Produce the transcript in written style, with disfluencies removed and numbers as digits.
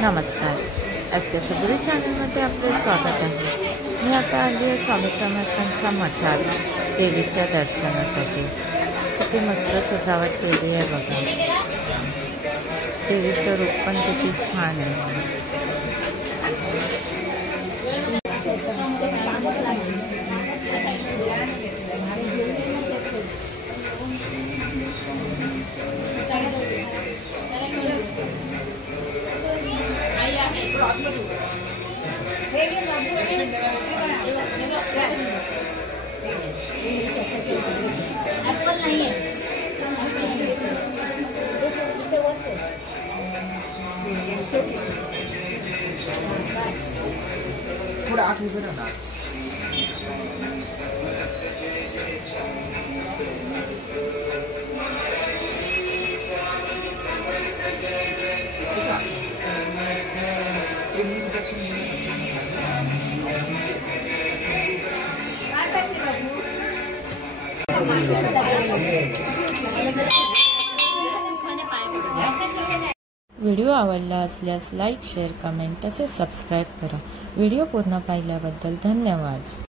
नमस्कार, SK सगुरू चॅनलमध्ये आपले स्वागत आहे। मी आता आली आहे स्वामी समर्थांच्या मठात देवीच्या दर्शनासाठी। किती मस्त सजावट केली आहे बघा। देवीचं रूप पण किती छान आहे। थोड़ा आठ रुपये ना व्हिडिओ आवडला असल्यास लाईक, शेअर, कमेंट तसेच सबस्क्राईब करा। व्हिडिओ पूर्ण पाहिल्याबद्दल धन्यवाद।